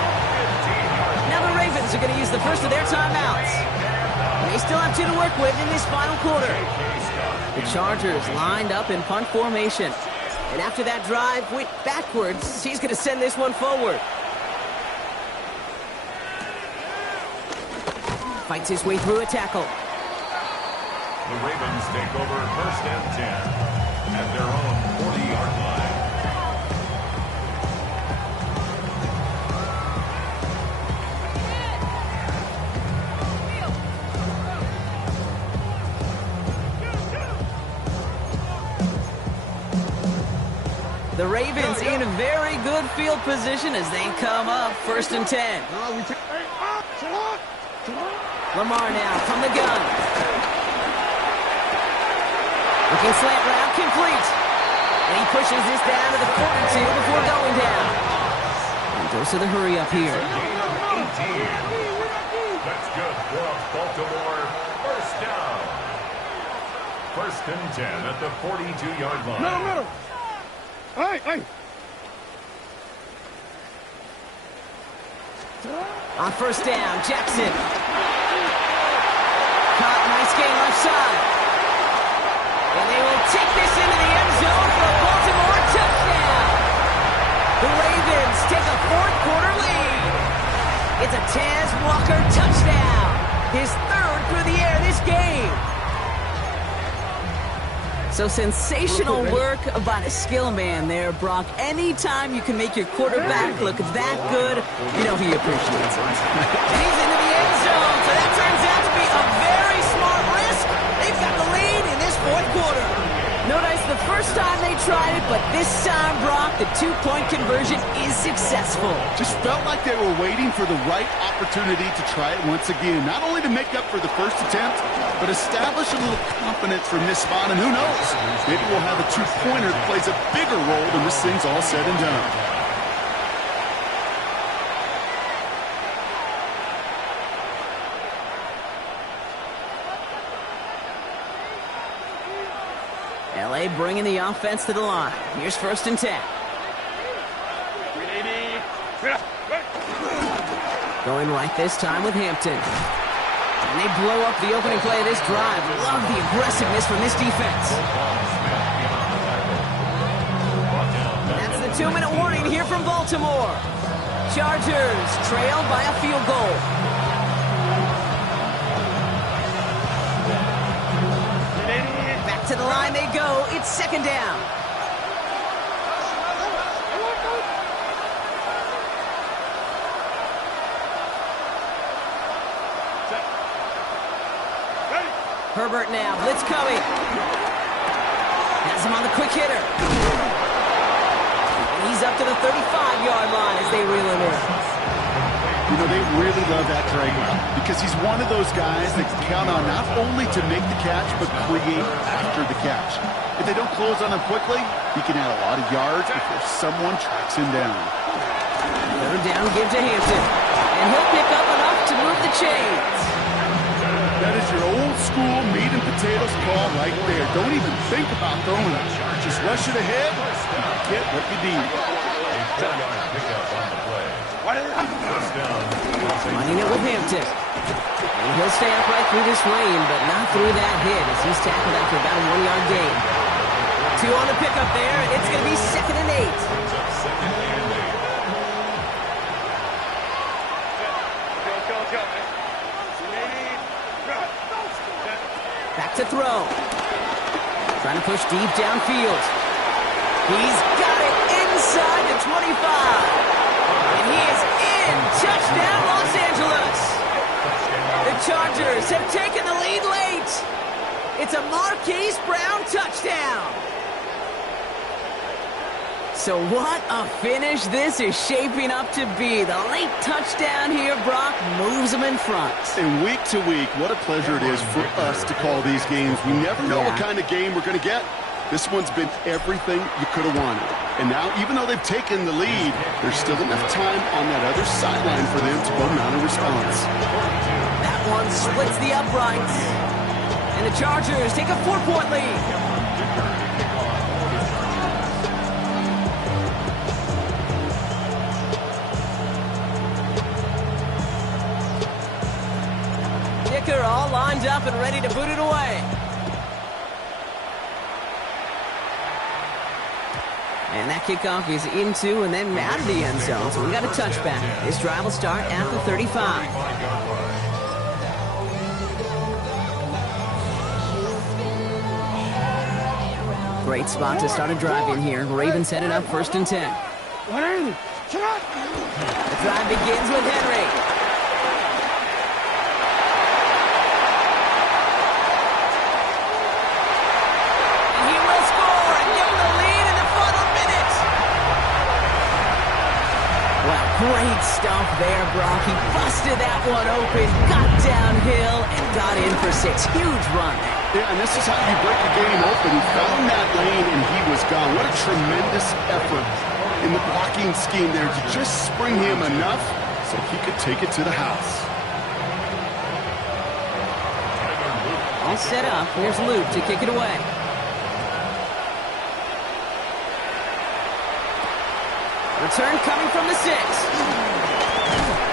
Now the Ravens are going to use the first of their timeouts. And they still have 2 to work with in this final quarter. The Chargers lined up in punt formation. And after that drive went backwards, he's going to send this one forward. Fights his way through a tackle. The Ravens take over 1st and 10 at their own 40-yard line. The Ravens in a very good field position as they come up 1st and 10. Lamar now from the gun. Looking slant route, complete. And he pushes this down to the 42 before going down. And goes to the hurry up here. Gain of 18. That's good for a Baltimore 1st down. 1st and 10 at the 42-yard line. Middle. Hey. On 1st down, Jackson. Caught pass game left side. And they will take this into the end zone for a Baltimore touchdown. The Ravens take a fourth-quarter lead. It's a Tez Walker touchdown. His third through the air this game. So sensational work by the skill man there, Brock. Anytime you can make your quarterback look that good, you know he appreciates it. And he's into the end zone, so that turns out to be a very smart risk. They've got the lead in this fourth quarter. No dice the first time they tried it, but this time, Brock, the two-point conversion is successful. Just felt like they were waiting for the right opportunity to try it once again. Not only to make up for the first attempt, but establish a little confidence from this spot. And who knows, maybe we'll have a two-pointer that plays a bigger role when this thing's all said and done. LA bringing the offense to the line. Here's 1st and 10. Going right this time with Hampton. And they blow up the opening play of this drive. Love the aggressiveness from this defense. That's the 2-minute warning here from Baltimore. Chargers trailed by a field goal. To the line they go. It's 2nd down. Herbert now. Blitz coming. Has him on the quick hitter. And he's up to the 35-yard line as they reel him in. You know, they really love that drag route because he's one of those guys that can count on not only to make the catch, but create after the catch. If they don't close on him quickly, he can add a lot of yards before someone tracks him down. 3rd down, give to Hampton. And he'll pick up enough to move the chains. That is your old school meat and potatoes call right there. Don't even think about throwing it. Just rush it ahead and get what you need. Running it with Hampton. And he'll stay upright through this rain, but not through that hit as he's tackled after about a 1-yard gain. 2 on the pickup there, and it's going to be 2nd and 8. Back to throw. Trying to push deep downfield. He's got it inside the 25. And he is in. Touchdown, Los Angeles. The Chargers have taken the lead late. It's a Marquise Brown touchdown. So what a finish this is shaping up to be. The late touchdown here, Brock, moves them in front. And week to week, what a pleasure it is for us to call these games. We never know what kind of game we're going to get. This one's been everything you could have wanted. And now, even though they've taken the lead, there's still enough time on that other sideline for them to go mount a response. That one splits the uprights. And the Chargers take a 4-point lead. Dicker all lined up and ready to boot it away. And that kickoff is into and then out of the end zone. So we got a touchback. This drive will start at the 35. Great spot to start a drive in here. Ravens headed up 1st and 10. The drive begins with Henry. Great stuff there, Brock. He busted that one open, got downhill, and got in for 6. Huge run. Yeah, and this is how you break a game open. He found that lane, and he was gone. What a tremendous effort in the blocking scheme there to just spring him enough so he could take it to the house. All set up. Here's Luke to kick it away. Return coming from the 6.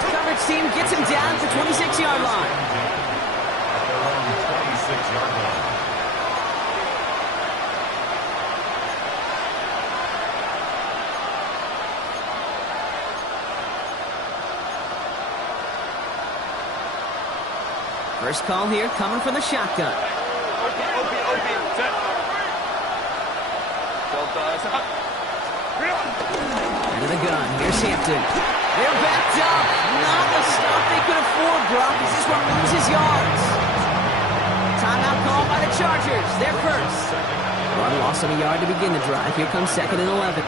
Coverage team gets him down at the 26-yard line. 36-yard line. First call here coming from the shotgun. Set. Out of the gun. Here's Hampton. They're backed up. Not the stop they could afford, Brock. This is what loses yards. Timeout called by the Chargers. They're first. Run loss of a yard to begin the drive. Here comes 2nd and 11.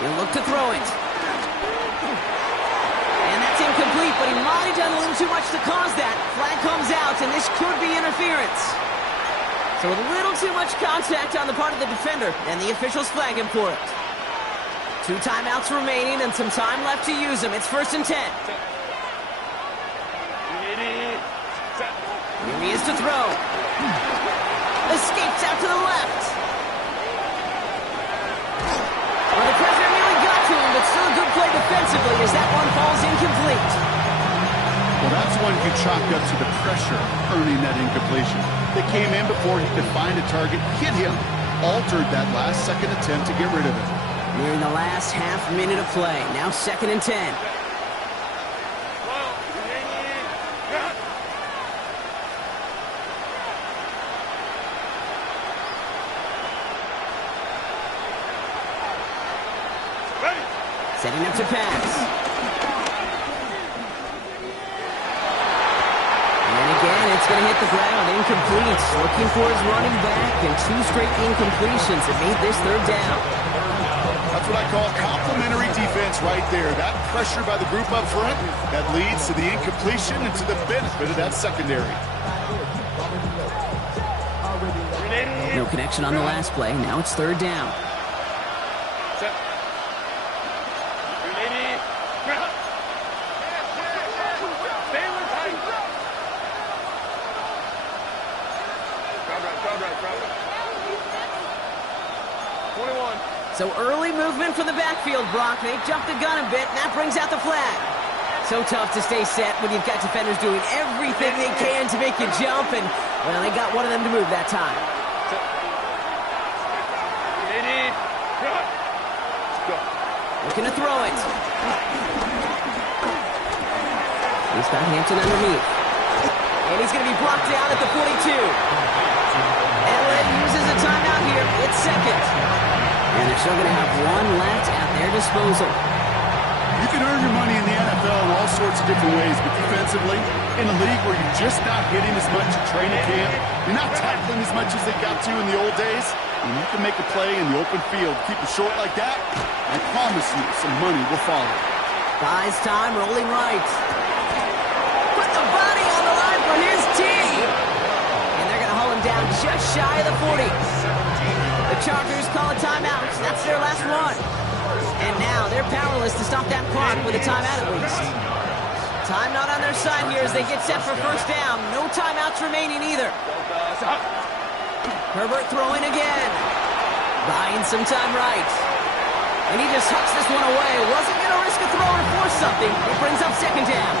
He'll look to throw it. And that's incomplete, but he might have done a little too much to cause that. Flag comes out, and this could be interference. So a little too much contact on the part of the defender, and the officials flag him for it. 2 timeouts remaining and some time left to use them. It's 1st and 10. Here he is to throw. Escapes out to the left. Well, the pressure nearly got to him, but still a good play defensively as that one falls incomplete. Well, that's one you chalk up to the pressure earning that incompletion. They came in before he could find a target, hit him, altered that last-second attempt to get rid of it. Nearing the last half minute of play. Now 2nd and 10. Setting up to pass. And again, it's going to hit the ground. Incomplete. Looking for his running back, and 2 straight incompletions that made this 3rd down. That's what I call complimentary defense right there. That pressure by the group up front, that leads to the incompletion and to the benefit of that secondary. No connection on the last play. Now it's 3rd down. So early movement from the backfield, Brock. They jumped the gun a bit, and that brings out the flag. So tough to stay set when you've got defenders doing everything they can to make you jump, and, well, they got one of them to move that time. Looking to throw it. He's got Hampton underneath. And he's going to be blocked down at the 42. LA uses a timeout here. It's 2nd. And they're still going to have 1 left at their disposal. You can earn your money in the NFL in all sorts of different ways, but defensively, in a league where you're just not hitting as much at training camp, you're not tackling as much as they got to in the old days, and you can make a play in the open field. Keep it short like that, I promise you some money will follow. Buys time, rolling right. Put the body on the line for his team. And they're going to haul him down just shy of the 40. The Chargers call a timeout. That's their last one. And now they're powerless to stop that clock with a timeout at least. Time not on their side here as they get set for 1st down. No timeouts remaining either. Herbert throwing again. Buying some time right. And he just hucks this one away. Wasn't going to risk a throw or force something. It brings up 2nd down.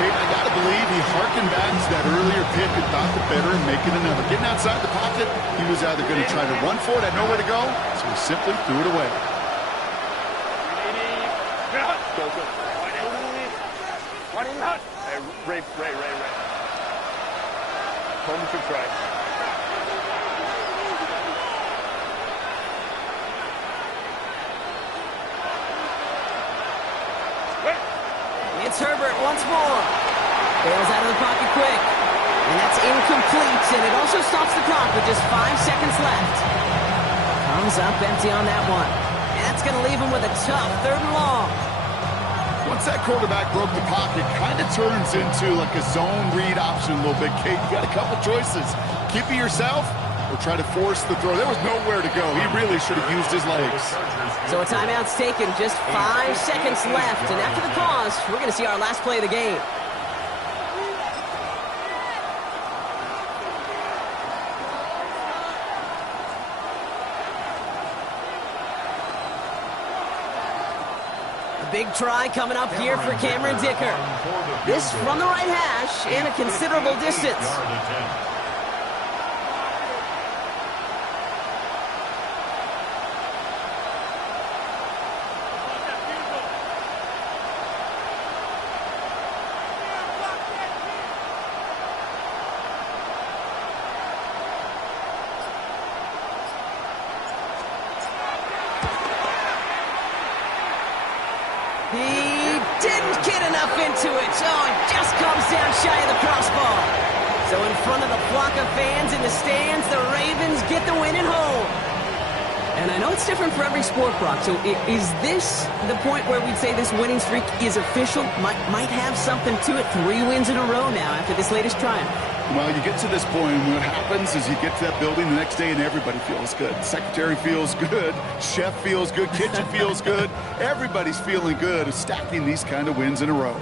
I got to believe he harkened back to that earlier pick and thought the better and making another. Getting outside the pocket, he was either going to try to run for it, had nowhere to go, so he simply threw it away. Ray. Home to try. It's Herbert once more. Bails out of the pocket quick. And that's incomplete, and it also stops the clock with just 5 seconds left. Comes up empty on that one. And that's going to leave him with a tough 3rd and long. Once that quarterback broke the pocket, kind of turns into like a zone read option a little bit, Kate. You got a couple choices. Keep it yourself or try to force the throw. There was nowhere to go. He really should have used his legs. So a timeout's taken, just 5 seconds left. And after the pause, we're going to see our last play of the game. big try coming up here for Cameron Dicker. This from the right hash and a considerable distance. He didn't get enough into it. Oh, it just comes down shy of the crossbar. So in front of the flock of fans in the stands, the Ravens get the win at home. And I know it's different for every sport, Brock. So is this the point where we'd say this winning streak is official? Might have something to it. 3 wins in a row now after this latest triumph. Well, you get to this point, and what happens is you get to that building the next day, and everybody feels good. Secretary feels good. Chef feels good. Kitchen feels good. Everybody's feeling good of stacking these kind of wins in a row.